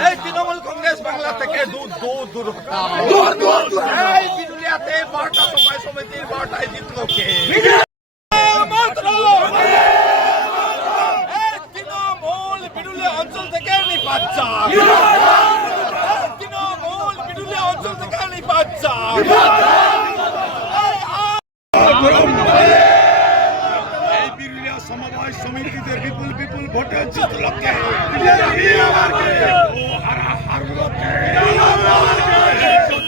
এই তৃণমূল কংগ্রেস বাংলা থেকে দূর দূর দূর এই বিরুলিয়াতে বারোটা সময় সমিতির বারোটায় জিতলো কে? এই তৃণমূল বিরুলিয়া অঞ্চল থেকে নিপাচ্চা তৃণমূল বিরুলিয়া অঞ্চল থেকে নিপাচ্চা এই বিরুলিয়া সমবায় সমিতিতে বিপুল বিপুল ভোটে জিতলো কে ও হারা হারলো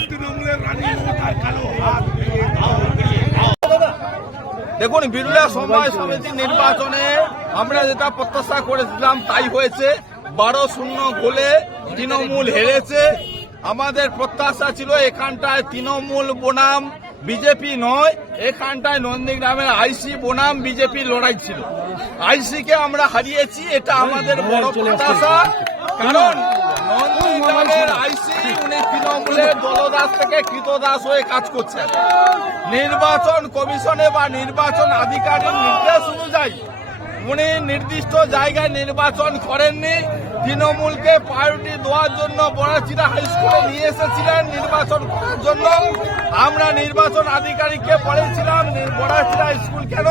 তৃণমূলের রানী মমতার কালো হাত ভেঙে দাও ভেঙে দাও। দেখুন বিরুলিয়া সমবায় সমিতি নির্বাচনে আমরা যেটা প্রত্যাশা করেছিলাম, তাই হয়েছে। বারো শূন্য গোলে তৃণমূল হেরেছে। আমাদের প্রত্যাশা ছিল এখানটায় তৃণমূল বনাম। বিজেপি নয় এখানটায় নন্দীগ্রামের আইসি বনাম বিজেপি লড়াই ছিল। আইসিকে আমরা হারিয়েছি এটা আমাদের বড় কারণ নন্দীগ্রামের আইসি উনি তৃণমূলের দলদাস থেকে কৃতদাস হয়ে কাজ করছেন। নির্বাচন কমিশনে বা নির্বাচন আধিকারিক নির্দেশ অনুযায়ী উনি নির্দিষ্ট জায়গায় নির্বাচন করেননি। তৃণমূলকে প্রায়োরিটি দেওয়ার জন্য বড়াচিরা হাই স্কুলে নিয়ে এসেছিলেন নির্বাচন করার জন্য। আমরা নির্বাচন আধিকারিককে বলেছিলাম বড়াচিরা স্কুল কেন?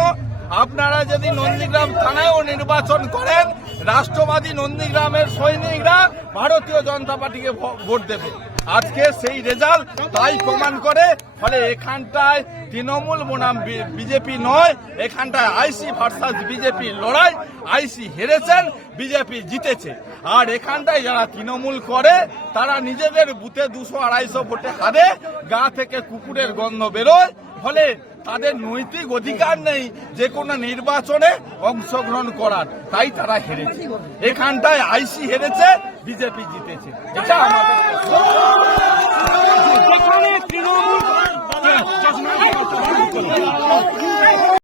আপনারা যদি নন্দীগ্রাম থানায়ও নির্বাচন করেন, রাষ্ট্রবাদী নন্দীগ্রামের সৈনিকরা ভারতীয় জনতা পার্টিকে ভোট দেবে। আজকে সেই রেজাল্ট তাই প্রমাণ করে, ফলে এখানটায় তৃণমূল বনাম বিজেপি নয়, এখানটায় আইসি ভার্সাস বিজেপি লড়াই, আইসি হেরেছেন, বিজেপি জিতেছে। আর এখানটায় যারা তৃণমূল করে, তারা নিজেদের বুথে দুশো আড়াইশো ভোটে হারে, গা থেকে কুকুরের গন্ধ বেরোয়, ফলে তাদের নৈতিক অধিকার নেই যে কোনো নির্বাচনে অংশগ্রহণ করার, তাই তারা হেরেছে। এখানটায় আইসি হেরেছে, বিজেপি জিতেছে। এটা আমাদের